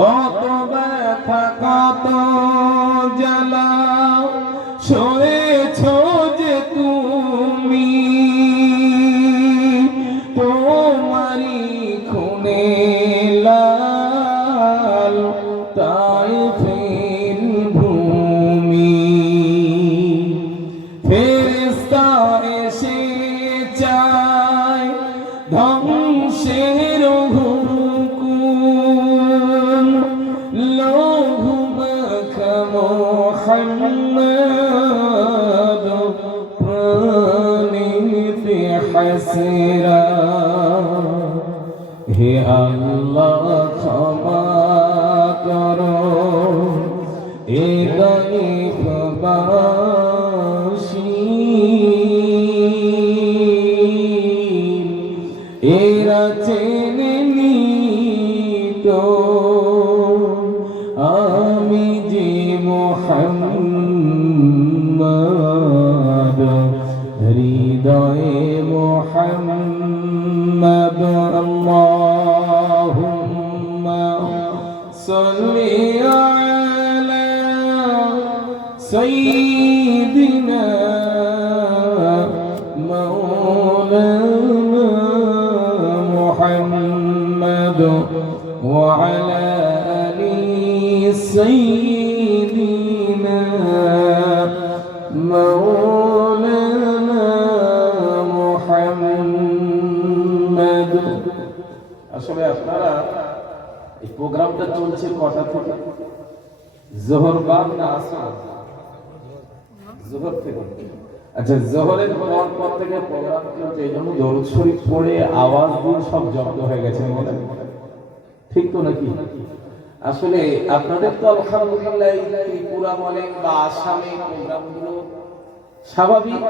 কত ব্যথা কত জ্বালা সয়েছ যে তুমি, তোমারি খুনে লাল তায়েফের ভূমি। ফেরেশতা এসে চায় ধ্বংসের হুকুম, লৌহ মাখা মুহাম্মদ প্রাণীতে হাসরা। হে আল্লাহ ক্ষমা করো এ দায়িত্ববাসী, এরা চেনেনি তো আমি যে মুহাম্মদ, হৃদয়ে মুহাম্মদ। আল্লাহুম্মা সাল্লি আলা সাইয়্যিদিনা মাওলানা মুহাম্মদ ওয়া আলা আলি সাইয়্যিদিনা মাওলানা মুহাম্মদ। আসলে আপনারা এই প্রোগ্রামটা চলছে কটা থেকে? জোহর বাদ না আসর? জোহর থেকে। আচ্ছা, জোহরের পর থেকে প্রোগ্রাম চলছে, এই জন্য দরুদ শরীফ পড়ে আওয়াজ দিয়ে সব জব্দ হয়ে গেছে, ঠিক তো নাকি? আসলে আপনাদের তো আলহামদুলিল্লাহ ত্রিপুরা বলেন বা আসামে প্রোগ্রামগুলো স্বাভাবিক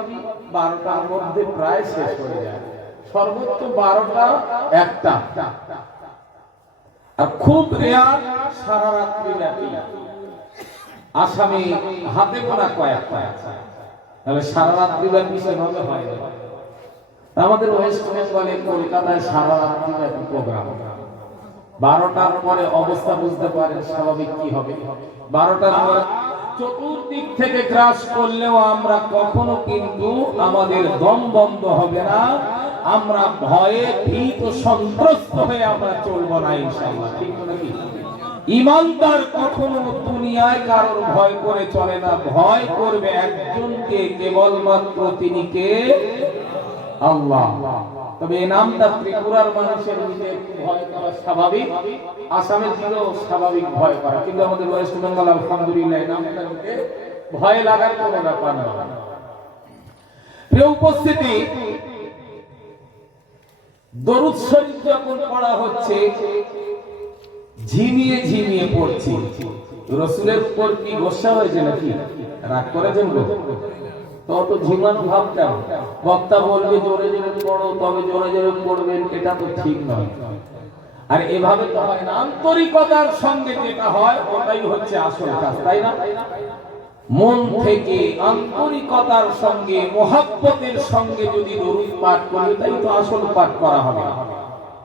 12টার মধ্যে প্রায় শেষ হয়ে যায়, সর্বোচ্চ 12টা 1টা, আর খুব রেয়ার সারা রাত্রি ব্যাপী। আসামে হাতে গোনা কয়েকটা আছে, তাহলে সারা রাত্রি ব্যাপী সেভাবে হয় না। আমাদের ওয়েস্ট বেঙ্গলে কলকাতায় সারা রাত্রি ব্যাপী প্রোগ্রাম। 12টার পরে অবস্থা বুঝতে পারেন স্বাভাবিক কি হবে। 12টার পরে চতুর্দিক থেকে গ্রাস করলেও আমরা কখনো কিন্তু আমাদের দম বন্ধ হবে না, আমরা ভয়ে ভীত সন্ত্রস্ত হয়ে আমরা চলবো না ইনশাআল্লাহ, ঠিক নাকি? ইমানদার কখনো দুনিয়ায় কারোর ভয় করে চলে না, ভয় করবে একজনকে, কেবলমাত্র তিনি কে? আল্লাহ। তবে এই নামটা ত্রিপুরার মানুষের একটু ভয় করা স্বাভাবিক, আসামের দিকেও স্বাভাবিক ভয় করা, কিন্তু আমাদের ওয়েস্ট বেঙ্গল আলহামদুলিল্লাহ এই নামটা ভয় লাগার কোনো ব্যাপার না। প্রিয় উপস্থিতি, দরুদ শরীফ যখন পড়া হচ্ছে ঝিমিয়ে ঝিমিয়ে পড়ছি, রাসূলের উপর কি গোসা হয়েছে নাকি? রাগ করেছেন গো? তো ঝিমানো ভাবটা বক্তা বলবে জোরে জোরে পড়ো, তবে জোরে জোরে পড়বেন, এটা তো ঠিক নয়। আর এভাবে তো হয় না, আন্তরিকতার সঙ্গে যেটা হয় ওটাই হচ্ছে আসল কাজ, তাই না? মন থেকে আন্তরিকতার সঙ্গে মহব্বতের সঙ্গে যদি দরুদ পাঠ করি তাই তো আসল পাঠ করা হবে।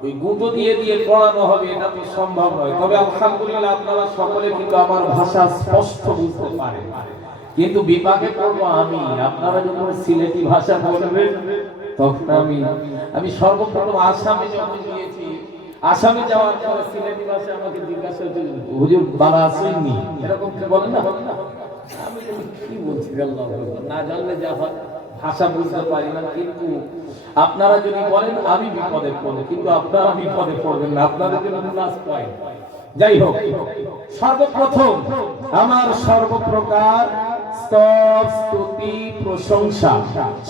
ওই গুঁতো দিয়ে দিয়ে পড়ানো হবে এটা তো সম্ভব নয়। তবে আলহামদুলিল্লাহ আপনারা সকলে কিন্তু আমার ভাষা স্পষ্ট বুঝতে পারেন, কিন্তু বিপাকে পড়বো আমি। আপনারা যখন সিলেটি ভাষা বলবেন তখন আমি সর্বপ্রথম আসামে যখন গিয়েছি, আসামে যাওয়ার পরে সিলেটি ভাষা আমাকে জিজ্ঞাসা হয়েছে, হুজুর বালা আসেননি, এরকম বলেন না? আমি কি বলছি আল্লাহ, না জানলে যা হয়, ভাষা বুঝতে পারি না। কিন্তু আপনারা যদি বলেন আমি বিপদে পড়বো, কিন্তু আপনারা বিপদে পড়বেন না, আপনাদের জন্য নাস পায়। যাই হোক, সর্বপ্রথম আমার সর্বপ্রকার স্তব স্তুতি প্রশংসা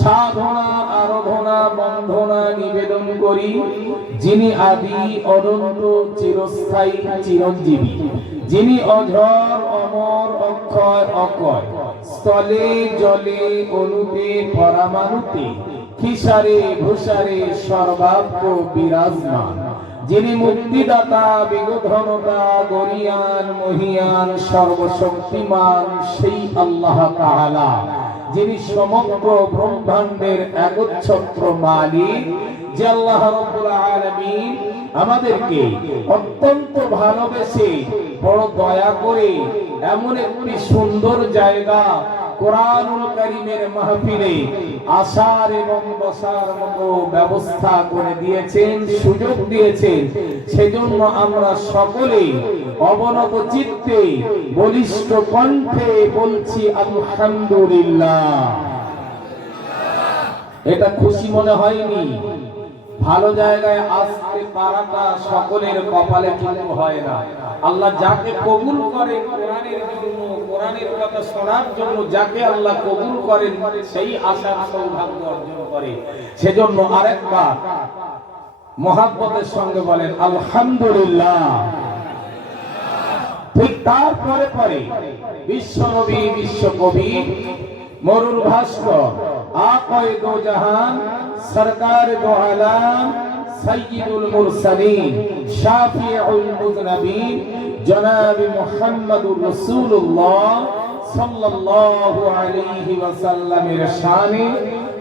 সাধনা আরাধনা বন্দনা নিবেদন করি যিনি আদি অনন্ত চিরস্থায়ী চিরঞ্জীবী, যিনি অজর অমর অক্ষয় অকয়, স্থলে জলে অনুতে পরমাণুতে খিসারে ভূসারে সর্বাত্ম বিরাজমান, যিনি মুক্তিদাতা বিগধনতা গরিয়ান মহিয়ান সর্বশক্তিমান সেই আল্লাহ তাআলা, যিনি সমগ্র ব্রহ্মাণ্ডের একচ্ছত্র মালিক, যে আল্লাহ রাব্বুল আলামিন আমাদেরকে অত্যন্ত ভালোবেসে বড় দয়া করে এমন একটি সুন্দর জায়গা কোরআনুল কারীমের মাহফিলে আসার এবং বসার মতো ব্যবস্থা করে দিয়েছেন, সুযোগ দিয়েছেন। সেজন্য আমরা সকলে অবনত চিত্তে বলিষ্ঠ কণ্ঠে বলছি আলহামদুলিল্লাহ। এটা খুশি মনে হয়নি? ভালো জায়গায় আসতে পারাটা সকলের কপালে কিন্তু হয় না। আল্লাহ যাকে কবুল করেন কোরআনের জন্য, কোরআনের কথা শোনার জন্য যাকে আল্লাহ কবুল করেন সেই আশার সৌভাগ্য অর্জন করে। সেজন্য আরেকবার মহাব্বতের সঙ্গে বলেন আলহামদুলিল্লাহ। ঠিক তারপরে পরে বিশ্বনবী, বিশ্বকবি, মরুর ভাস্কর, আকায়ে দো জাহান, সরকার দো আলম, সাইয়্যিদুল মুরসালিন, শাফিউল মুযনিবিন, জনাব মুহাম্মদুর রাসূলুল্লাহ সাল্লাল্লাহু আলাইহি ওয়াসাল্লামের শানে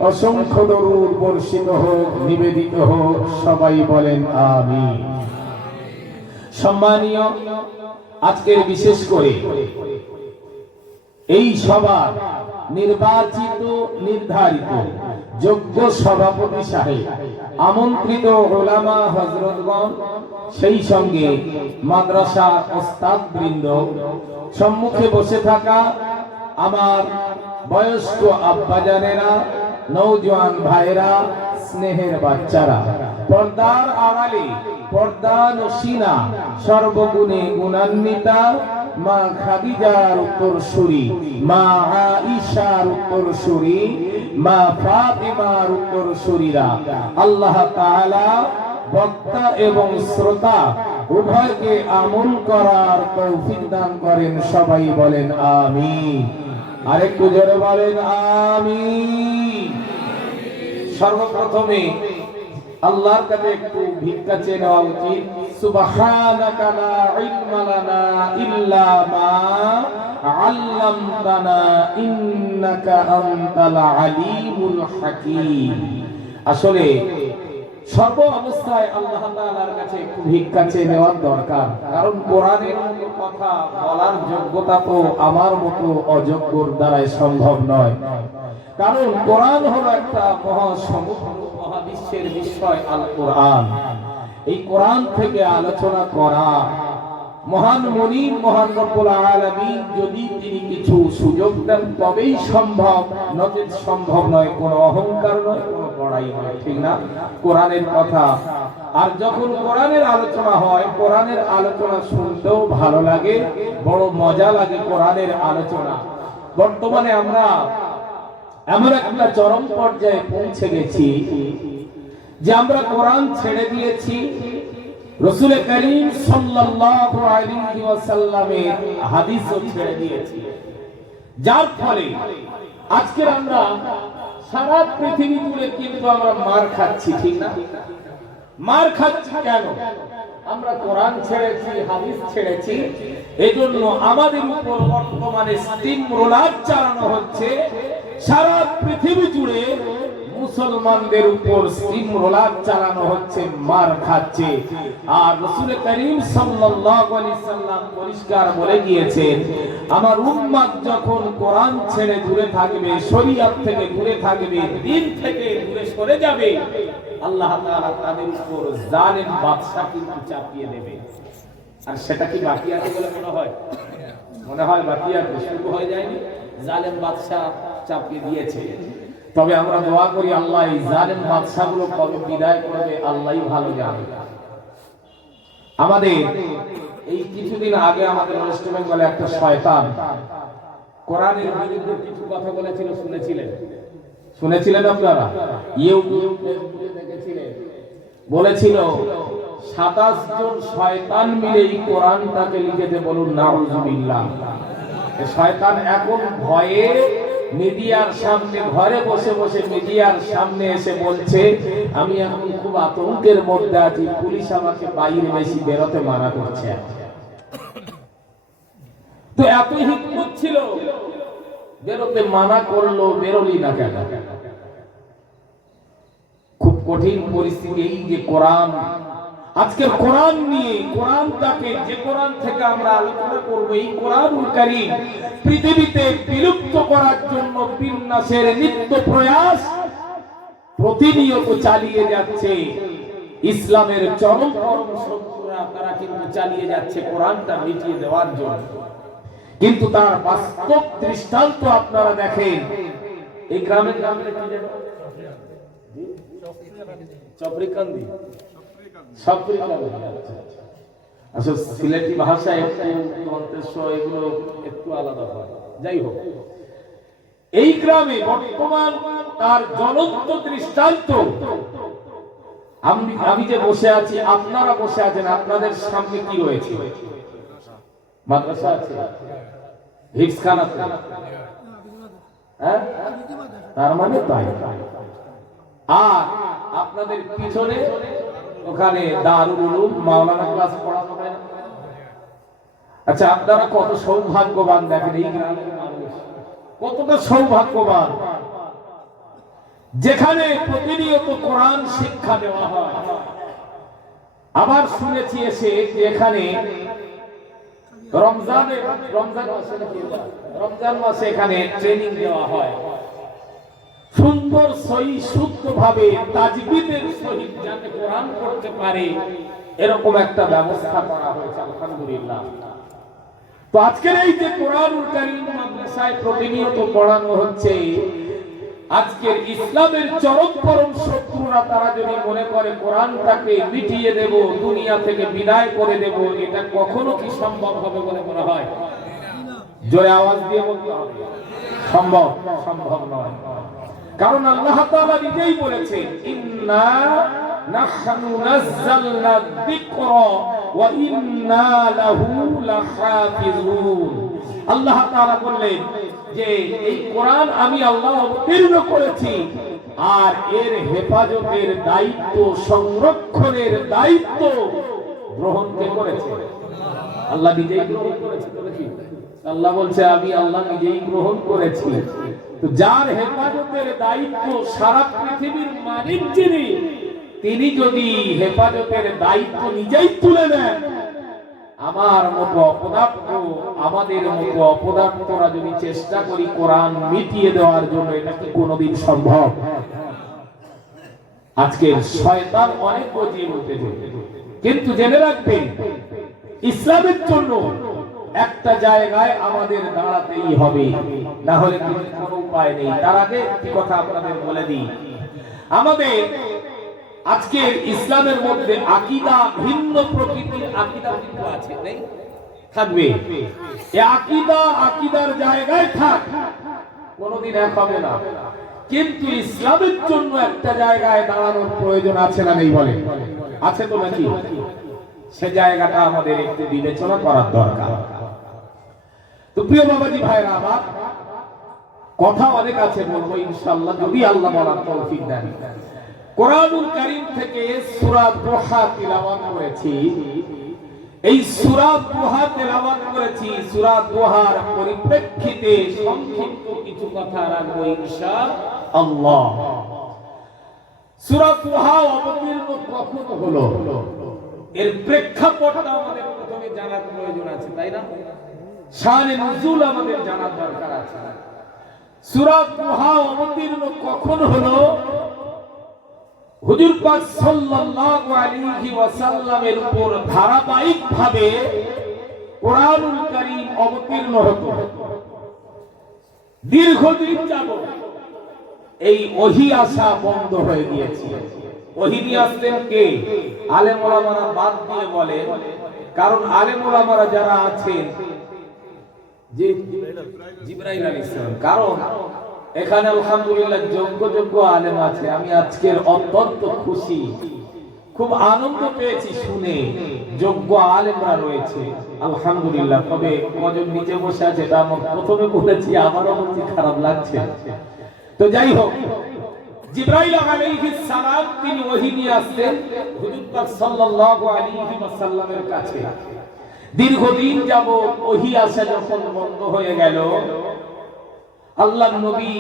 অসংখ্য দরুদ বর্ষিত হোক, নিবেদিত হোক। সবাই বলেন আমিন। সম্মানীয়, আজকের বিশেষ করে এই সভার নির্বাচিত, নির্ধারিত যোগ্য সভাপতি সাহেব, আমন্ত্রিত ওলামা হযরতগণ, সেই সঙ্গে মাদ্রাসা ওস্তাদ বৃন্দ, সম্মুখে বসে থাকা আমার বয়স্ক আব্বাজানেরা, নওজোয়ান ভাইরা, স্নেহের বাচ্চারা, পর্দার আড়ালে পর্দা নসীনা, সর্বগুণে গুণান্বিতা মা খাদিজার উত্তরসূরি, মা আয়েশার উত্তরসূরি, মা ফাতিমার উত্তরসূরিরা, আল্লাহ তাআলা বক্তা এবং শ্রোতা উভয়কে আমল করার তৌফিক দান করেন। সবাই বলেন আমিন। আরেকটু জোরে বলেন আমিন। সর্বপ্রথমে আল্লাহর কাছে একটু ভিক্ষা চেয়ে নেওয়া উচিত। সুবহানাকা লা ইলমা লানা ইল্লা মা আল্লামতানা ইন্নাকা আনতাল আলিমুল হাকীম। আসলে সর্ব অবস্থায় আল্লাহ তাআলার কাছে একটু ভিক্ষা চেয়ে নেওয়ার দরকার। কারণ কোরআনের কথা বলার যোগ্যতা তো আমার মতো অযোগ্যর দ্বারাই সম্ভব নয়। কারণ কোরআন হলো একটা মহাসমুদ্র, মহাবিশ্বের বিষয় আল কোরআন। এই কোরআন থেকে আলোচনা করা মহান মুনিব, মহান রব্বুল আলামিন যদি তিনি কিছু সুযোগ দেন তবেই সম্ভব, নচেত সম্ভব নয়। কোনো অহংকার নয়, কোনো বড়াই নয়, ঠিক না? কোরআনের কথা। আর যখন কোরআনের আলোচনা হয়, কোরআনের আলোচনা শুনতেও ভালো লাগে, বড় মজা লাগে কোরআনের আলোচনা। বর্তমানে আমরা এমন একটা চরম পর্যায়ে পৌঁছে গেছি যে আমরা কোরআন ছেড়ে দিয়েছি, রাসূল করিম সাল্লাল্লাহু আলাইহি ওয়াসাল্লামের হাদিসও ছেড়ে দিয়েছি। যার ফলে আজকে আমরা সারা পৃথিবী জুড়ে কিন্তু আমরা মার খাচ্ছি, ঠিক না? মার খাচ্ছি কেন? আমরা কোরআন ছেড়েছি, হাদিস ছেড়েছি। এজন্য আমাদের উপর বর্তমানে স্টিম রোলার চালানো হচ্ছে। সারা পৃথিবী জুড়ে মুসলমানদের উপর স্টিম রোলার চালানো হচ্ছে, মার খাচ্ছে। আর রাসূল করিম সাল্লাল্লাহু আলাইহি সাল্লাম পরিষ্কার বলে গিয়েছেন, আমার উম্মত যখন কোরআন ছেড়ে দূরে থাকবে, শরীয়ত থেকে দূরে থাকবে, দ্বীন থেকে দূরে সরে যাবে, আল্লাহ তাআলা তাদের উপর জালেম বাদশা কিন্তু চাপিয়ে দেবে। আর সেটা কি বাকি আছে বলে মনে হয়? মনে হয় বাকি আছে, শুরু হয়ে যায়নি। জালেম বাদশা চাপিয়ে দিয়েছে। তবে আমরা দোয়া করি আল্লাহ এই জালেম বাদশাগুলো কবে বিদায় করবে আল্লাহই ভালো জানে। আমাদের এই কিছুদিন আগে আমাদের ওয়েস্ট বেঙ্গলে একটা শয়তান কোরআনের বিরুদ্ধে কিছু কথা বলেছিল, শুনেছিলেন আপনারা? ইউটিউবে দেখেছিলেন। বলেছিল 27 জন শয়তান মিলে এই কোরআনটাকে লিখেতে, বলুন নাউজুবিল্লাহ। শয়তান এখন ভয়ে মিডিয়ার সামনে, ঘরে বসে বসে মিডিয়ার সামনে এসে বলছে, আমি এখন খুব আতঙ্কের মধ্যে আছি, পুলিশ আমাকে বাইরে বেশি বেরোতে মানা করছে। তো এত হিকমত ছিল, বেরোতে মানা করলো, বেরোলি না কেন? খুব কঠিন পরিস্থিতি। এই যে কোরআন আজকে কোরআন নিয়ে, কোরআনটাকে যে কোরআন থেকে আমরা আলোচনা করব, এই কোরআনুল কারীম পৃথিবীতে বিলুপ্ত করার জন্য বিনাশের নিত্য প্রয়াস প্রতিনিয়ত চালিয়ে যাচ্ছে ইসলামের চরম শত্রুরা। তারা কিন্তু চালিয়ে যাচ্ছে কোরআনটা মিটিয়ে দেওয়ার জন্য, কিন্তু তার বাস্তব দৃষ্টান্ত আপনারা দেখেন। এই গ্রামের নাম কি জানেন? চপরিকান্দি। আসলে সিলেটি ভাষায় এগুলো একটু আলাদা হয়। যাই হোক, এই গ্রামে বর্তমান তার জ্বলন্ত দৃষ্টান্ত। আমি যে বসে আছি, আপনারা বসে আছেন, আপনাদের সামনে কি রয়েছে? মাদ্রাসা আছে, হিফজখানা আছে, তার মানে তাই। আর আপনাদের পিছনে ওখানে দারুল উলুম মাওলানা ক্লাস পড়ানো হয় না? আচ্ছা, আপনারা কত সৌভাগ্যবান দেখেন, এই গ্রামের মানুষ কতটা সৌভাগ্যবান, যেখানে প্রতিনিয়ত কোরআন শিক্ষা দেওয়া হয়। আবার শুনেছি এসে যে এখানে রমজান মাসে এখানে ট্রেনিং দেওয়া হয়, সুন্দর সহি শুদ্ধ ভাবে তাজবিদের সহিত যাতে কোরআন পড়তে পারে, এরকম একটা ব্যবস্থা করা হয়েছে, আলহামদুলিল্লাহ। তো আজকের এই যে কোরআনুল কারীম মাদ্রাসায় প্রতিনিয়ত পড়ানো হচ্ছে, আজকের ইসলামের চরম শত্রুরা তারা যদি মনে করে কোরআনটাকে মিটিয়ে দেব, দুনিয়া থেকে বিদায় করে দেব, এটা কখনো কি সম্ভব হবে বলে মনে হয়? জোরে আওয়াজ দিয়ে বলতে হবে, সম্ভব নয়। কারণ আল্লাহ তাআলা নিজেই বলেছেন, ইন্না নাহনু নাযালনা যিকরা ওয়া ইন্না লাহু লাহাফিজুন। আল্লাহ তাআলা বললেন যে এই কোরআন আমি আল্লাহ অবতীর্ণ করেছি, আর এর হেফাজতের দায়িত্ব, সংরক্ষণের দায়িত্ব গ্রহণ কে করেছে? আল্লাহ নিজেই গ্রহণ করেছে। আল্লাহ বলছে আমি আল্লাহ নিজেই গ্রহণ করেছি। তো যার হেফাজতের দায়িত্ব সারা পৃথিবীর মালিক যিনি, তিনি যদি হেফাজতের দায়িত্ব নিজেই তুলে নেন, আমার মতো অপদার্থ, আমাদের মতো অপদার্থরা যদি চেষ্টা করি কোরআন মিটিয়ে দেওয়ার জন্য, এটা কি কোনোদিন সম্ভব? আজকে শয়তান অনেক গজিয়ে উঠেছে, কিন্তু জেনে রাখবেন ইসলামের জন্য একটা জায়গায় আমাদের দাঁড়াতেই হবে, না হলে কোনো উপায় নেই। তার আগে একটি কথা আপনাদের বলে দিই, আমাদের আজকে ইসলামের মধ্যে আকীদা, ভিন্ন প্রকৃতির আকীদা কিন্তু আছে, নেই? থাকবে। এই আকীদার জায়গায় থাক, কোনোদিন এক হবে না। কিন্তু ইসলামের জন্য একটা জায়গায় দাঁড়ানোর প্রয়োজন আছে না নেই? বলে আছে তো নাকি? সে জায়গাটা আমাদের একটু বিবেচনা করার দরকার। তো প্রিয় বাবাজি ভাইরা আমার, কথা অনেক আছে, বলবো ইনশাআল্লাহ যদি আল্লাহ বলার তৌফিক দেন। কোরআনুল কারীম থেকে সূরা দুহা তিলাওয়াত করেছি। এই সূরা দুহা তেলাওয়াত করেছি, সূরা দুহার পরিপ্রেক্ষিতে সংক্ষিপ্ত কিছু কথা রাখবো ইনশাআল্লাহ। সূরা দুহা অবতীর্ণ কখন হলো, এর প্রেক্ষাপটটা আমাদের প্রথমে জানার প্রয়োজন আছে, তাই না? শানে নুজুল আমাদের জানার দরকার আছে। সূরা দুহা অবতীর্ণ কখন হলো? হুজুর পাক সাল্লাল্লাহু আলাইহি ওয়াসাল্লামের উপর ধারাবাহিকভাবে কোরআনুল কারীম অবতীর্ণ হতো। দীর্ঘদিন যাবত এই ওহী আসা বন্ধ হয়ে গিয়েছে। ওহী নিয়ে আসতেন কে? আলেম ওলামারা বাদ দিয়ে বলে, কারণ আলেম ওলামারা যারা আছেন, যে জিবরাইল আলাইহিস সালাম, কারণ এখানে আলহামদুলিল্লাহ যোগ্য আলেম আছে। আমি আজকের অত্যন্ত খুশি, খুব আনন্দ পেয়েছি শুনে, যোগ্য আলেমরা রয়েছে আলহামদুলিল্লাহ। তবে কজন নিচে বসে আছে, এটা আমার প্রথমে বলেছি, আমারও বলছি খারাপ লাগছে। তো যাই হোক, জিবরাইল আলাইহিস সালাম তিনি ওহী নিয়ে আসতেন হুজুর পাক সাল্লাল্লাহু আলাইহি ওয়াসাল্লামের কাছে। দীর্ঘদিন যাবত ওহী আসা যখন বন্ধ হয়ে গেল, আল্লাহর নবী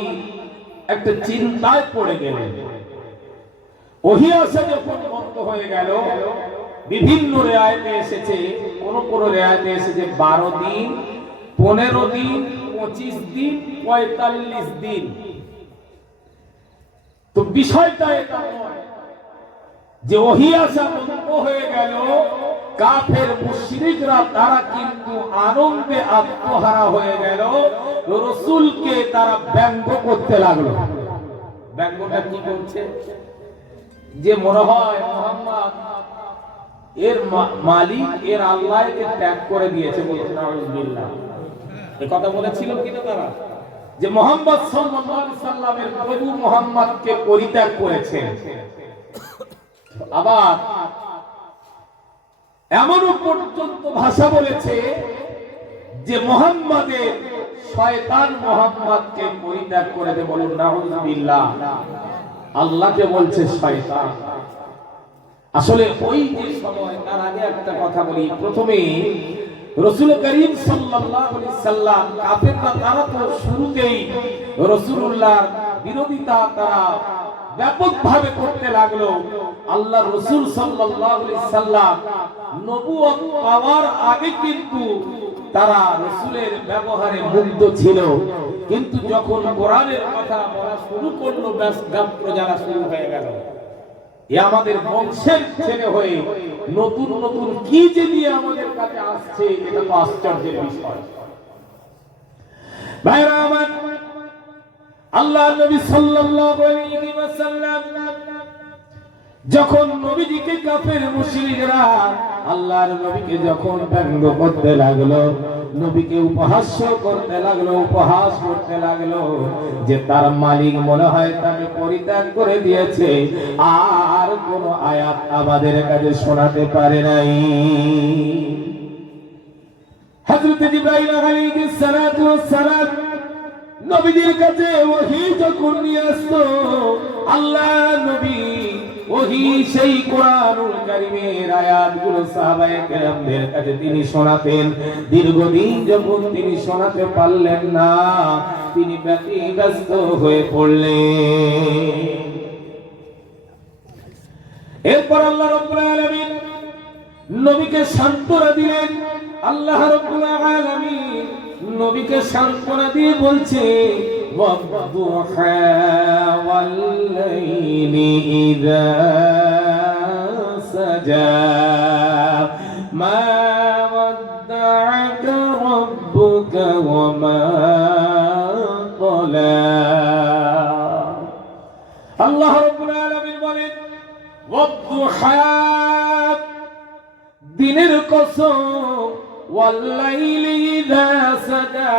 একটা চিন্তায় পড়ে গেলেন। ওহী আসা যখন বন্ধ হয়ে গেল, বিভিন্ন রেয়াতে এসেছে, কোন কোন রেয়াতে এসেছে 12 দিন, 15 দিন, 25 দিন, 45 দিন। তো বিষয়টা এটা নয় যে ওহী আসা বন্ধ হয়ে গেল, কাফের মুশরিকরা তারা কিন্তু আনন্দে আত্মহারা হয়ে গেল, রাসূলকে তারা ব্যঙ্গ করতে লাগলো। ব্যঙ্গটা কি করছে? যে মনে হয় মুহাম্মদ এর মালিক, এর আল্লাহকে ত্যাগ করে দিয়েছে। নাউযুবিল্লাহ, এই কথা বলেছিল কিনা তারা, যে মুহাম্মদ সাল্লাল্লাহু আলাইহি সাল্লামের প্রভু মুহাম্মদকে পরিত্যাগ করেছে। আবার এমনও পর্যন্ত ভাষা বলেছে যে মুহাম্মাদের শয়তান মুহাম্মদকে পরিত্যাগ করে দে। বলুন নাউযুবিল্লাহ, আল্লাহকে বলছে শয়তান। আসলে ওই যে সময়, তার আগে একটা কথা বলি। প্রথমে রাসূল করিম সাল্লাল্লাহু আলাইহি সাল্লাম, কাফেররা তারা তো শুরুতেই রাসূলুল্লাহর বিরোধিতা তারা ব্যাপকভাবে করতে লাগলো। আল্লাহ রাসূল সাল্লাল্লাহু আলাইহি সাল্লাম নবুয়ত পাওয়ার আগে কিন্তু তারা রাসূলের ব্যবহারে মুগ্ধ ছিল, কিন্তু যখন কোরআনের কথা বলা শুরু করলো, ব্যাস গাত্র জ্বালা শুরু হয়ে গেল। এ আমাদের বংশের ছেলে হয়ে নতুন নতুন কি যে নিয়ে আমাদের কাছে আসছে, এটা তো আশ্চর্যের বিষয়। ভাইরা আমার, আল্লাহ নবী সাল্লাল্লাহু আলাইহি ওয়াসাল্লাম যখন নবীজিকে কাফের মুশরিকরা আল্লাহর নবীকে যখন ব্যঙ্গ করতে লাগলো, নবীকে উপহাস করতে লাগলো, উপহাস করতে লাগলো, যে তার মালিক মনে হয় তাকে পরিত্যাগ করে দিয়েছে, আর কোন আয়াত আমাদের কাছে শোনাতে পারে নাই। হযরত জিবরাইল আলাইহিস সালাতু ওয়াস সালাম নবীর কাছে ওহী যখন নিয়ে আসতো, আল্লাহ নবী ওহী সেই কোরআনুল কারীমের আয়াতগুলো সাহাবায়ে কেরামদের কাছে তিনি শোনাতেন। দীর্ঘদিন যখন তিনি শোনাতে পারলেন না, তিনি ব্যতিব্যস্ত হয়ে পড়লেন। এরপর আল্লাহ রাব্বুল আলামিন নবীকে সান্ত্বনা দিলেন। আল্লাহ রাব্বুল আলামিন নবীকে সান্ত্বনা দিয়ে বলছে, ওয়াদ-দুহা ওয়াল-লাইলি ইযা সাজা মা ওয়াদ্দা'আকা রাব্বুকা ওয়া মা ক্বালা। আল্লাহ রাব্বুল আলামিন বলেন, ওয়াদ-দুহা, দিনের কসম, ওয়াল-লাইলি ইযা সাজা,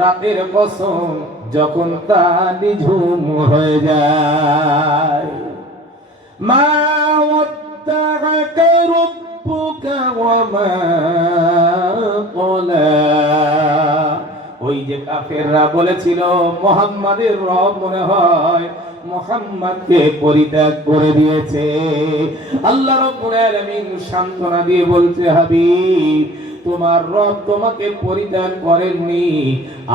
রাতের কসম যখন তা নিঝুম হয়ে যায়। মা ওয়াদ্দা'আকা রাব্বুকা ওয়া মা ক্বালা। ওই যে কাফেররা বলেছিল মুহাম্মাদের রব মনে হয় মুহাম্মদকে পরিত্যাগ করে দিয়েছে, আল্লাহ রাব্বুল আলামিন সান্ত্বনা দিয়ে বলছে, হাবিব, তোমার রব তোমাকে পরিত্যাগ করেননি,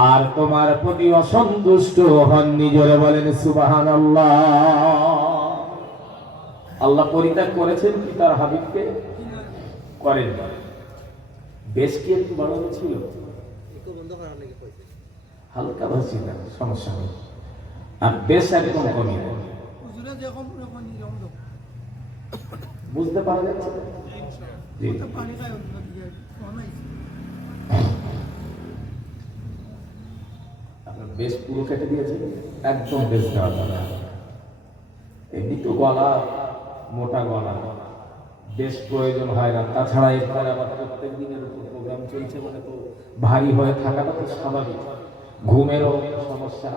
আর তোমার প্রতি অসন্তুষ্ট হননি। জোরে বলেন সুবহানাল্লাহ। আল্লাহ পরিত্যাগ করেছেন কি তার হাবিবকে? করেন। বেশ কি একটু বাড়ানো ছিল, হালকা ভাসি না, সমস্যা নেই। আর বেশ একদম কমিয়ে দেন, বুঝতে পারা যাচ্ছে? আপনার বেশ পুরো কেটে দিয়েছে, একদম বেশ দেওয়া যাবে। এমনি তো গলা মোটা, গলা বেশ প্রয়োজন হয় না। তাছাড়া এরপর আবার প্রত্যেক দিনের উপর প্রোগ্রাম চলছে, মানে তো ভারী হয়ে থাকাটা তো স্বাভাবিক। ঘুমেরও সমস্যা,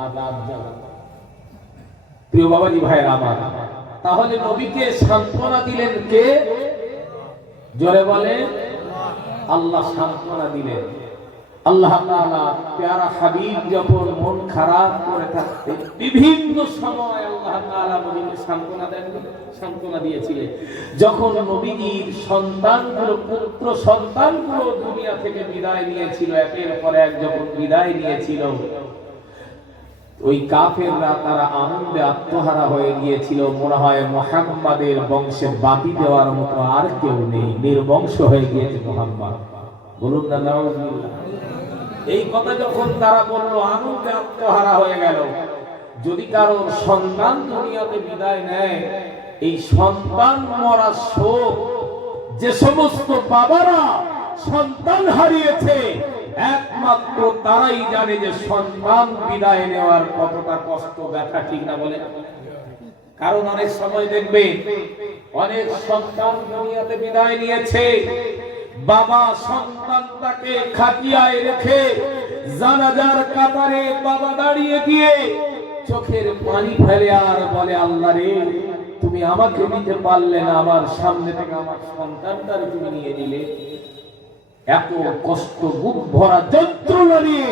আর রাত জাগা। প্রিয় বাবাজি ভাইরা আমার, তাহলে নবীকে সান্ত্বনা দিলেন কে? জোরে বলে, আল্লাহ সান্ত্বনা দিলেন। আল্লাহ তাআলা প্যারা হাবিব যখন মন খারাপ করে থাকতেন, বিভিন্ন সময় আল্লাহ তাআলা নবীকে সান্ত্বনা দেন, সান্ত্বনা দিয়েছিলেন। যখন নবীর সন্তানগুলো, পুত্র সন্তানগুলো দুনিয়া থেকে বিদায় নিয়েছিল, একের পর এক যখন বিদায় নিয়েছিল, ওই কাফেররা তারা আনন্দে আত্মহারা হয়ে গিয়েছিল, মনে হয় মুহাম্মাদের বংশে বাতি দেওয়ার মতো আর কেউ নেই, নির্বংশ হয়ে গিয়েছে মুহাম্মদ। বলুন না নাউজুবিল্লাহ। এই কথা যখন তারা বলল, আনন্দে আত্মহারা হয়ে গেল। যদি কারোর সন্তান দুনিয়াতে বিদায় নেয়, এই সন্তান মরা শোক যে সমস্ত বাবারা সন্তান হারিয়েছে একমাত্র তারাই জানে যে সন্তান বিদায় নেওয়ার কতটা কষ্ট, ব্যথা, ঠিক না বলে? কারণ অনেক সময় দেখবে অনেক সন্তান দুনিয়াতে বিদায় নিয়েছে, বাবা সন্তানটাকে খাটিয়ায় রেখে জানাজার কাতারে বাবা দাঁড়িয়ে গিয়ে চোখের পানি ফেলে আর বলে, আল্লাহ রে, তুমি আমাকে নিতে পারলে না, আমার সামনে থেকে আমার সন্তানটারে তুমি নিয়ে নিলে। এত কষ্ট, বুক ভরা যন্ত্রণা নিয়ে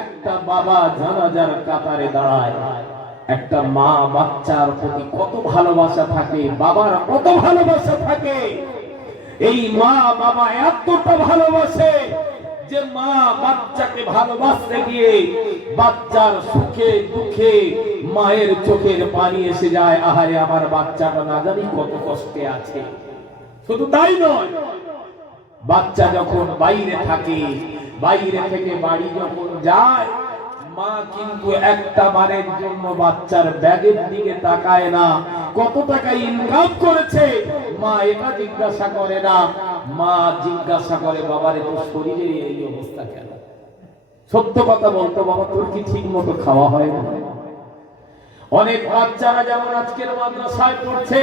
একটা বাবা জানাজার কাতারে দাঁড়ায়। একটা মা বাচ্চার প্রতি কত ভালোবাসা থাকে, বাবার কত ভালোবাসা থাকে। এই মা বাবা এতটা ভালোবাসে যে মা বাচ্চাকে ভালোবাসতে গিয়ে বাচ্চার সুখে দুঃখে মায়ের চোখের পানি এসে যায়। আহারে, আমার বাচ্চাটা না জানি কত কষ্টে আছে। শুধু তাই নয়, বাচ্চা যখন বাইরে থাকে, বাইরে থেকে বাড়ি যখন যায়, মা কিন্তু একটা বারের জন্য বাচ্চার ব্যাগের দিকে তাকায় না। কত টাকা ইনকাম করেছে মা এটা জিজ্ঞাসা করে না, মা জিজ্ঞাসা করে, বাবার তো শরীরে এই অবস্থা কেন? সত্য কথা বলতো, বাবা তোর কি ঠিক মতো খাওয়া হয় না? অনেক বাচ্চারা যেমন আজকের মাদ্রাসায় পড়ছে,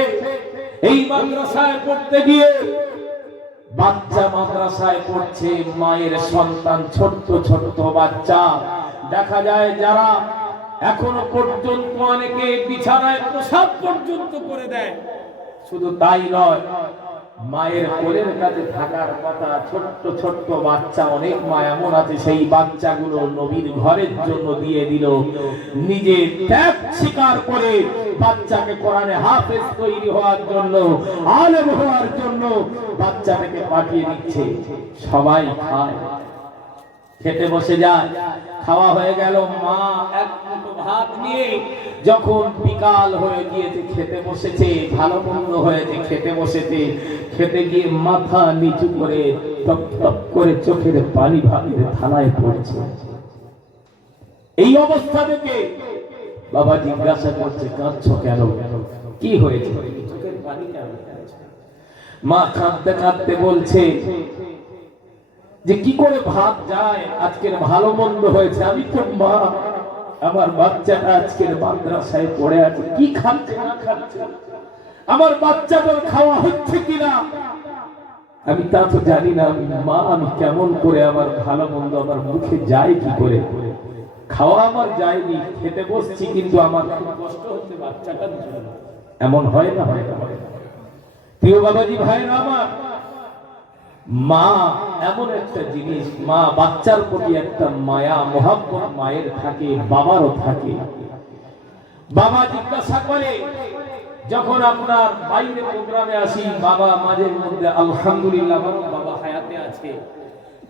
এই মাদ্রাসায় পড়তে গিয়ে বাচ্চা মাদ্রাসায় পড়ছে, মায়ের সন্তান ছোট্ট ছোট্ট বাচ্চা দেখা যায় যারা এখনো পর্যন্ত অনেকে বিছানায় প্রসাব পর্যন্ত করে দেয়। শুধু তাই নয়, মায়ের কোলের কাছে থাকার কথা ছোট্ট ছোট্ট বাচ্চা, অনেক মা এমন আছে সেই বাচ্চাগুলো নবীর ঘরের জন্য দিয়ে দিল, নিজে ত্যাগ স্বীকার করে বাচ্চাকে কোরআনে হাফেজ তৈরি হওয়ার জন্য, আলেম হওয়ার জন্য বাচ্চাটাকে পাঠিয়ে দিচ্ছে। সবাই খায়, খেতে বসে যায়, খাওয়া হয়ে গেল, মা এক মুঠো ভাত নিয়ে যখন বিকাল হয়ে গিয়েছে খেতে বসেছে, ভালো মন্দ হয়েছে খেতে বসেছে, খেতে গিয়ে মাথা নিচু করে টপ টপ করে চোখের পানি ভাবিয়ে থানায় পড়ছে। এই অবস্থা থেকে বাবা জিজ্ঞাসা করছে, কাঁদছো কেন? কি হয়েছে? চোখের পানি কেন? মা কাঁদতে কাঁদতে বলছে যে কি করে ভাত যায়, আজকের ভালো মন্দ হয়েছে, আমি তো মা, আমার বাচ্চাটা আজকের মাদ্রাসায় পড়ে আছে, কি খাচ্ছে না খাচ্ছে, আমার বাচ্চাটার খাওয়া হচ্ছে কিনা আমি তা তো জানি না। মা, আমি কেমন করে আমার ভালো মন্দ আমার মুখে যায় কি করে? খাওয়া আমার যায়নি, খেতে বসছি কিন্তু আমার কষ্ট হচ্ছে বাচ্চাটার জন্য। এমন হয় না? হয় না? প্রিয় বাবাজি ভাইরা আমার, মা এমন একটা জিনিস, মা বাচ্চার প্রতি একটা মায়া মহব্বত মায়ের থাকে, বাবারও থাকে। বাবা জিজ্ঞাসা করে, যখন আপনার বাইরে প্রোগ্রামে আসি, বাবা মাঝে মধ্যে আলহামদুলিল্লাহ বাবা হায়াতে আছে,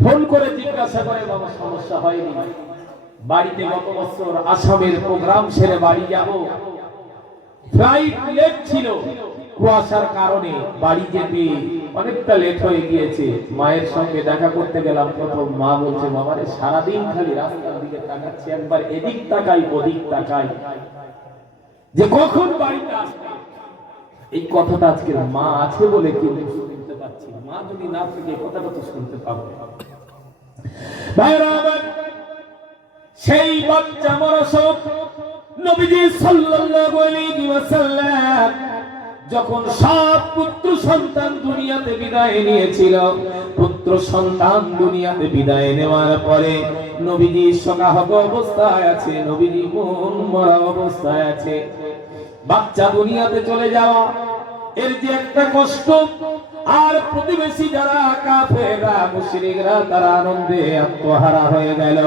ফোন করে জিজ্ঞাসা করে, বাবা সমস্যা হয়নি? বাড়িতে গত বছর আসামের প্রোগ্রাম সেরে বাড়ি যাব, ফ্লাইট লেট ছিল, কুয়াশার কারণে বাড়ি যেতে অনেকটা লেট হয়ে গিয়েছে। মায়ের সঙ্গে দেখা করতে গেলাম, প্রথম মা বলছে, বাবারে সারাদিন খালি রাস্তার দিকে তাকাচ্ছি, একবার এদিক তাকাই ওদিক তাকাই যে কখন বাড়িতে আসবে। এই কথাটা আজকের মা আছে বলে কেউ শুনতে পাচ্ছি, মা যদি না থাকে কথাটা তো শুনতে পাবো। ভাইরা আমার, সেই বাচ্চা মরসব নবীজি সাল্লাল্লাহু আলাইহি ওয়াসাল্লাম যখন সব পুত্র সন্তান দুনিয়াতে বিদায় নিয়েছিল, পুত্র সন্তান দুনিয়াতে বিদায় নেওয়ার পরে নবীজি শোকাহত অবস্থায় আছে, নবীজি মন মরা অবস্থায় আছে। বাচ্চা দুনিয়াতে চলে যাওয়া এর যে একটা কষ্ট, আর প্রতিবেশী যারা কাফেররা মুশরিকরা তারা আনন্দে আত্মহারা হয়ে গেল।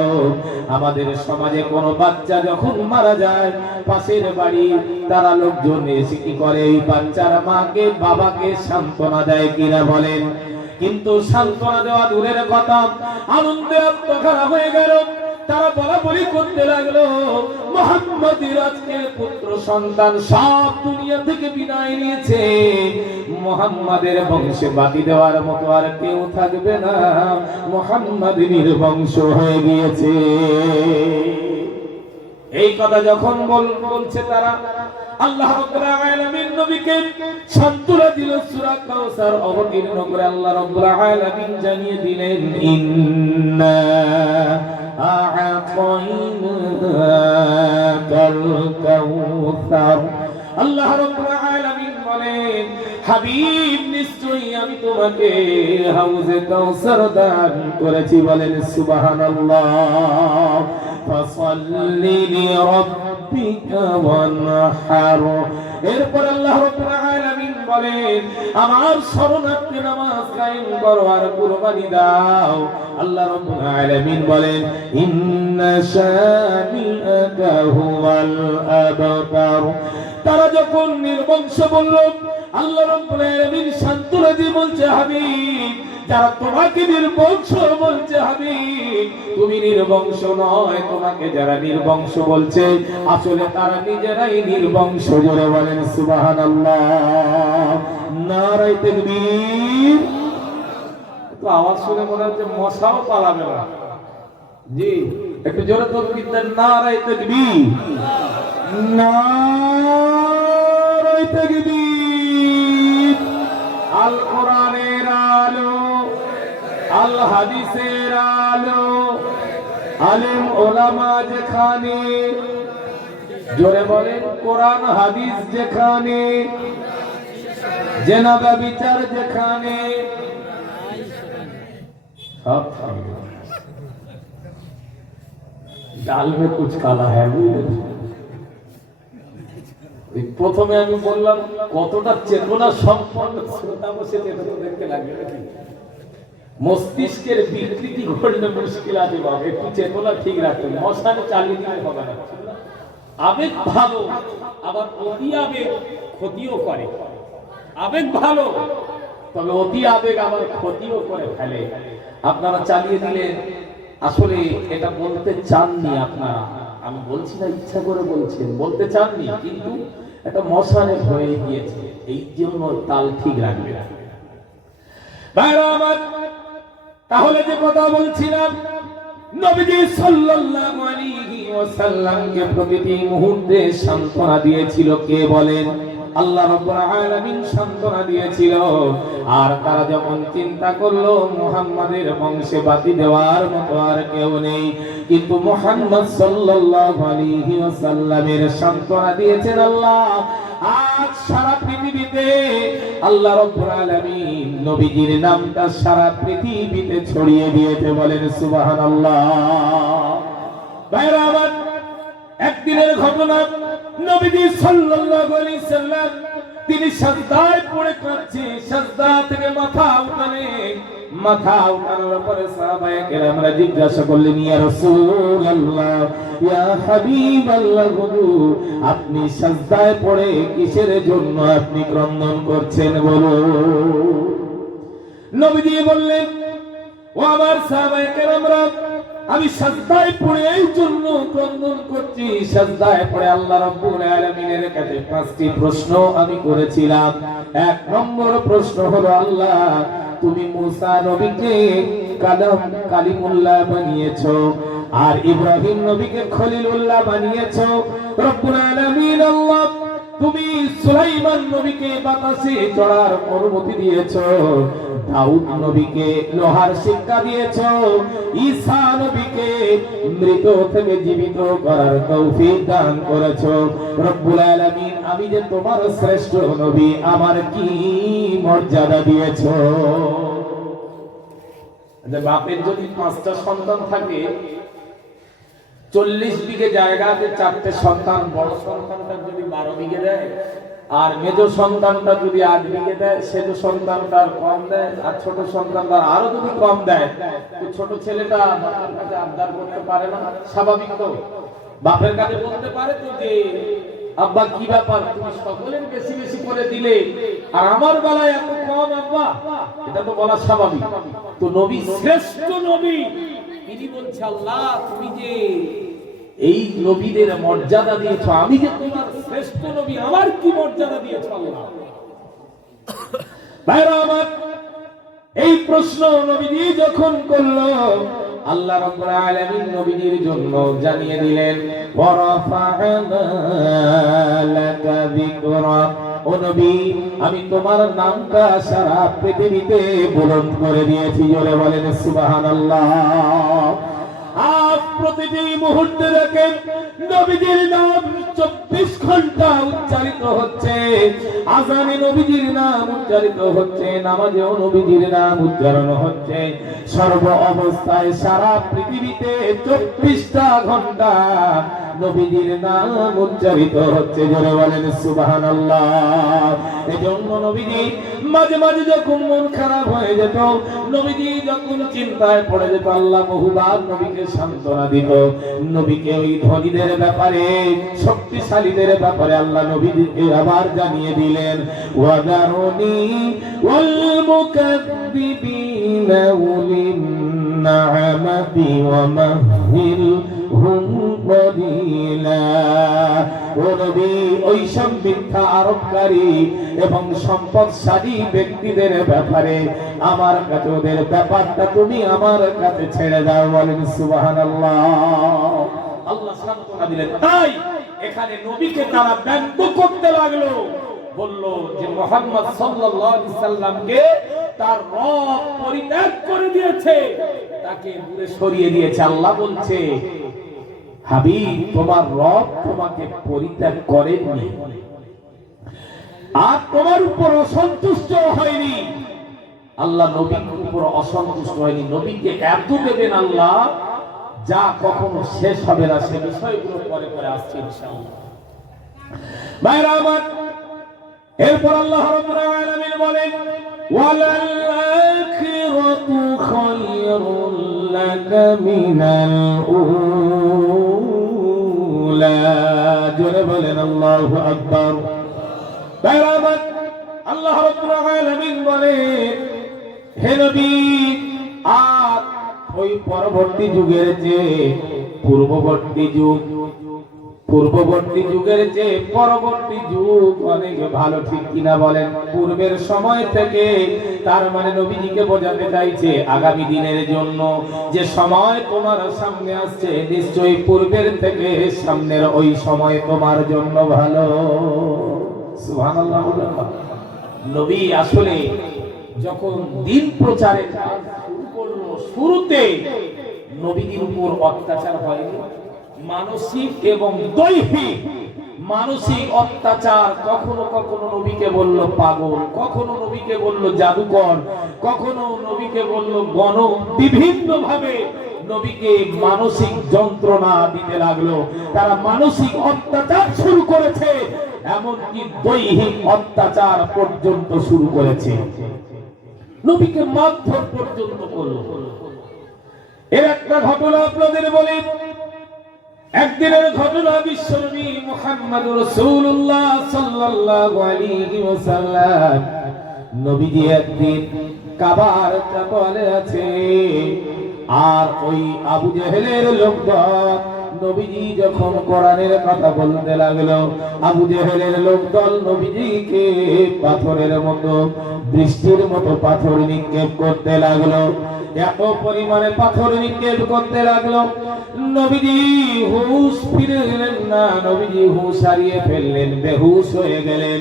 আমাদের সমাজে কোনো বাচ্চা যখন মারা যায়, পাশের বাড়ি তারা লোকজন এসে কি করে, এই বাচ্চার মাকে বাবাকে সান্ত্বনা দেয় কিনা বলেন? কিন্তু সান্ত্বনা দেওয়া দূরের কথা, আনন্দে আত্মহারা হয়ে গেল। তারা বলাবলি করতে লাগলো, মুহাম্মাদের আজকের পুত্র সন্তান সব দুনিয়া থেকে বিদায় নিয়েছে, মুহাম্মাদের বংশে বাতি দেওয়ার মতো আর কেউ থাকবে না, মুহাম্মাদ নির্বংশ হয়ে গিয়েছে। এই কথা যখন বলছে তারা, আল্লাহ রাব্বুল আলামিন নবীকে সান্ত্বনা দিল, সূরা কাউসার অবতীর্ণ করে আল্লাহ রাব্বুল আলামিন জানিয়ে দিলেন, ইন্না আ'তাইনাকাল কাউসার। আল্লাহ রাব্বুল আলামিন বলেন, হাবিব নিশ্চয়ই আমি তোমাকে হাউজে কাউসার দান করেছি। বলেন সুবহানাল্লাহ। ফাসাল্লি লিরাব্বিকা ওয়ানহার। এরপর আল্লাহ রাব্বুল আলামিন বলেন, আমার শরণার্থী নামাজ কায়েম করো আর কুরবানি দাও। আল্লাহ রাব্বুল আলামিন বলেন, ইন্না শানিআকা হুয়াল আবতার। তারা যখন নির্বংশ বলল, আল্লাহ রাব্বুল আলামিন সান্ত্বনা দিয়ে বলছে, হাবিব যারা তোমাকে নির্বংশ বলছে, হাবিব তুমি নির্বংশ নয়, তোমাকে যারা নির্বংশ বলছে আসলে তারা নিজেরাই নির্বংশ। জোরে বলেন সুবহানাল্লাহ। নারায়ে তাকবীর। তো আওয়াজ শুনে মনে হচ্ছে মশাও পালাবে না। জি একটু জোরে তাকবীর দেন। নারায়ে তাকবীর, নারায়ে তাকবীর। আল কোরআনের আলো, আল হাদিসের আলো, আলেম ওলামা যেখানে, জোরে বলেন কোরআন হাদিস যেখানে, জেনাবা বিচার যেখানে, সব ডাল মে কুছ কালা হ্যাঁ। প্রথমে আমি বললাম কতটা চেতনা সম্পন্ন শ্রোতা বসে দেখতে লাগবে নাকি? মস্তিষ্কের বিকৃতি ঘটলে মুশকিল আছে বাবা, একটু চেতনা ঠিক রাখতে হবে। মশানে চালিয়ে দিলে হবে না। আবেগ ভালো, আবার অতি আবেগ ক্ষতিও করে। আবেগ ভালো, তবে অতি আবেগ আবার ক্ষতিও করে ফেলে। আপনারা চালিয়ে দিলেন, আসলে এটা বলতে চাননি আপনারা, আমি বলছি না ইচ্ছা করে বলছেন, বলতে চাননি, কিন্তু একটা মশানে হয়ে গিয়েছে, এই জন্য তাল ঠিক রাখবে না। তাহলে যে কথা বলছিলাম, নবীজি সাল্লাল্লাহু আলাইহি ওয়াসাল্লামকে প্রতিটি মুহূর্তে সান্ত্বনা দিয়েছিল কে বলেন? আল্লাহ রাব্বুল আলামিন সান্ত্বনা দিয়েছিল। আর তারা যখন চিন্তা করলো মুহাম্মাদের বংশে বাতি দেওয়ার মতো আর কেউ নেই, কিন্তু মুহাম্মদ সাল্লাল্লাহু আলাইহি ওয়াসাল্লামের সান্ত্বনা দিয়েছেন আল্লাহ। আজ সারা পৃথিবীতে আল্লাহ রাব্বুল আলামিন নবীজির নামটা সারা পৃথিবীতে ছড়িয়ে দিয়েছে। বলেন সুবহানাল্লাহ। ভাইরা আমার, একদিনের ঘটনা, নবীজি সাল্লাল্লাহু আলাইহি সাল্লাম তিনি সাজদায় পড়ে কাঁদছে, সাজদা থেকে মাথা উঠানোর পরে সাহাবায়ে কেরামরা জিজ্ঞাসা করলেন, ইয়া রাসূলুল্লাহ, ইয়া হাবিবাল্লাহ, আপনি সাজদায় পড়ে কিসের জন্য আপনি ক্রন্দন করছেন বলুন? নবীজি বললেন, ও আমার সাহাবায়ে কেরামরা, আমি সাজদায় পড়ে এই জন্য ক্রন্দন করছি, সাজদায় পড়ে আল্লাহ রাব্বুল আলামিনের কাছে 5টি প্রশ্ন আমি করেছিলাম। 1 নম্বর প্রশ্ন হলো, আল্লাহ তুমি মুসা নবীকে কালিমুল্লাহ বানিয়েছো, আর ইব্রাহিম নবীকে খলিলুল্লাহ বানিয়েছো। রব্বুল আলামিন আল্লাহ তুমি সুলাইমান নবীকে বাতাসে চড়ার অনুমতি দিয়েছো, দাউদ নবীকে লোহার শিক্ষা দিয়েছো, ঈসা নবীকে মৃত থেকে জীবিত করার তৌফিক দান করেছো। রব্বুল আলামিন আমি যে তোমার শ্রেষ্ঠ নবী, আমার কি মর্যাদা দিয়েছো। বাপের যদি 5টা সন্তান থাকে, 40 বিঘে জায়গাতে 4টে সন্তান, বড় সন্তানটা যদি 12 বিঘে দেয়, আর মেজ সন্তানটা যদি 8 বিঘে দেয়, সেজ সন্তানটার কম দেয়, আর ছোট সন্তানটা আরো যদি কম দেয়, তো ছোট ছেলেটা বাবার কাছে আবদার করতে পারে না, স্বাভাবিক তো? বাপের কাছে বলতে পারে তো যে আব্বা কি ব্যাপার, তুমি সকলের বেশি বেশি করে দিলে আর আমার বেলায় এত কম আব্বা, এটা তো বলা স্বাভাবিক। তো নবী শ্রেষ্ঠ নবী, তিনি বলছে আল্লাহ তুমি যে এই নবীদের মর্যাদা দিয়েছো, আমি যে তোমার শ্রেষ্ঠ নবী, আমার কি মর্যাদা দিয়েছো আল্লাহ? ভাইরা আমার, এই প্রশ্ন নবীজি যখন করলো, আল্লাহ রাব্বুল আলামিন নবীজির জন্য জানিয়ে দিলেন ওয়ারাফা'না লাকা যিকরা, ও নবী আমি তোমার নামটা সারা পৃথিবীতে বুলন্দ করে দিয়েছি। জোরে বলেন সুবহানাল্লাহ। আজ প্রতিটি মুহূর্তে দেখেন নবীজির নাম 24 ঘন্টা উচ্চারিত হচ্ছে, আজানে নবীজির নাম উচ্চারিত হচ্ছে, নামাজেও নবীজির নাম উচ্চারণ হচ্ছে। সর্ব অবস্থায় সারা পৃথিবীতে 24টা ঘন্টা নবীজির নাম উচ্চারিত হচ্ছে। জোরে বলেন সুবহানাল্লাহ। এজন্য নবীজি মাঝে মাঝে যখন মন খারাপ হয়ে যেত, নবীজি যখন চিন্তায় পড়ে যেত, আল্লাহ বহুবার নবীকে সান্ত্বনা দিত। নবীকে ওই ধনীদের ব্যাপারে, শক্তিশালীদের ব্যাপারে আল্লাহ নবীকে আবার জানিয়ে দিলেন ওয়াদারুনি ওয়াল মুকাদ্দিবিনা উলিন না'মাতি ওয়া মাহহিলহুম কলিলা। ও নবী ওই সব মিথ্যা আরোপকারী এবং সম্পদশালী ব্যক্তিদের ব্যাপারে আমার কাছে ওদের ব্যাপারটা তুমি আমার কাছে ছেড়ে দাও। বলেন সুবহানাল্লাহ। আল্লাহ সান্ত্বনা দিলেন। তাই এখানে নবীকে তারা ব্যঙ্গ করতে লাগলো, বলল যে মুহাম্মদ সাল্লাল্লাহু আলাইহি সাল্লামকে তার রব পরিত্যাগ করে দিয়েছে, তাকে দূরে সরিয়ে দিয়েছে। আল্লাহ বলছে হাবিব তোমার রব তোমাকে পরিত্যাগ করেননি, আর তোমার উপর অসন্তুষ্ট হয়নি। আল্লাহ নবীর উপর অসন্তুষ্ট হয়নি, নবীকে এত দেবেন আল্লাহ যা কখনো শেষ হবে না। সে বিষয়গুলো পরে পরে আসছে ইনশাআল্লাহ। ভাইরা আমার, এরপর আল্লাহ রাব্বুল আলামিন বলেন ওয়ালাল আখিরাতু খায়রুল লাকা মিনাল উলা। জোরে বলেন আল্লাহু আকবার। ভাইরা আমার, আল্লাহ রাব্বুল আলামিন বলেন হে নবী, আর ওই পরবর্তী যুগের যে পূর্ববর্তী যুগের যে পরবর্তী যুগ অনেক ভালো, ঠিক কিনা বলেন? পূর্বের সময় থেকে, তার মানে নবীজিকে বোঝাতে চাইছে আগামী দিনের জন্য যে সময় তোমার সামনে আসছে, নিশ্চয়ই পূর্বের থেকে সামনের ওই সময় তোমার জন্য ভালো। সুবহানাল্লাহ। নবী আসলে যখন দিন প্রচারের কাজ শুরু করলো, শুরুতে নবীজির উপর অত্যাচার হয়নি, মানসিক এবং দৈহিক মানসিক অত্যাচার। কখনো কখনো নবীকে বলল পাগল, কখনো নবীকে বলল জাদুকর, কখনো নবীকে বলল গণ, বিভিন্ন ভাবে নবীকে মানসিক যন্ত্রণা দিতে লাগলো। তারা মানসিক অত্যাচার শুরু করেছে, এমনকি দৈহিক অত্যাচার পর্যন্ত শুরু করেছে, নবীকে মারধর পর্যন্ত করলো। এর একটা ঘটনা আপনাদের বলি। একদিনের ঘটনা, বিশ্বনবী মুহাম্মদুর রাসূলুল্লাহ সাল্লাল্লাহু আলাইহি ওয়াসাল্লাম নবীজি একদিন কাবার চত্বরে আছে, আর ওই আবু জেহেলের লোকদল নবীজি যখন কোরআনের কথা বলতে লাগলো, আবু জেহেলের লোকদল নবীজিকে পাথরের মতো, বৃষ্টির মতো পাথর নিক্ষেপ করতে লাগলো। এত পরিমাণে পাথর নিক্ষেপ করতে লাগলো, নবীজি হুঁশ ফিরে গেলেন না, নবীজি হুঁশ হারিয়ে ফেললেন, বেহুশ হয়ে গেলেন,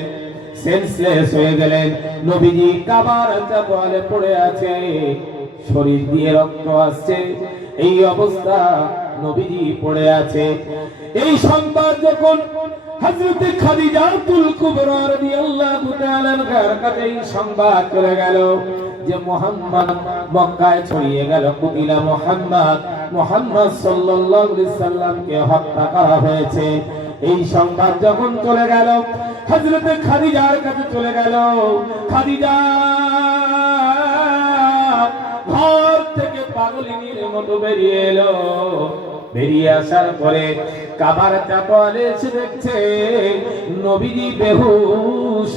সেন্সলেস হয়ে গেলেন। নবীজি কাবার চাপলে পড়ে আছে, শরীর দিয়ে রক্ত আসছে, এই অবস্থা নবীজি পড়ে আছে। এই সংবাদ যখন হযরতে খাদিজাতুল কুবরা রাদিয়াল্লাহু তাআলা আনহার কাছে এই সংবাদ চলে গেল যে মুহাম্মদ মক্কায় ছড়িয়ে গেল, কুতিলা মুহাম্মদ সাল্লাল্লাহু আলাইহি সাল্লামকে হত্যা করা হয়েছে, এই সংবাদ যখন চলে গেল, হযরতে খাদিজার কাছে চলে গেল। খাদিজা ঘর থেকে পাগলিনীর মতো বেরিয়ে এলো। বেরিয়ে আসার পরে কাবার চাপলে এসে দেখছে নবীজি বেহুশ।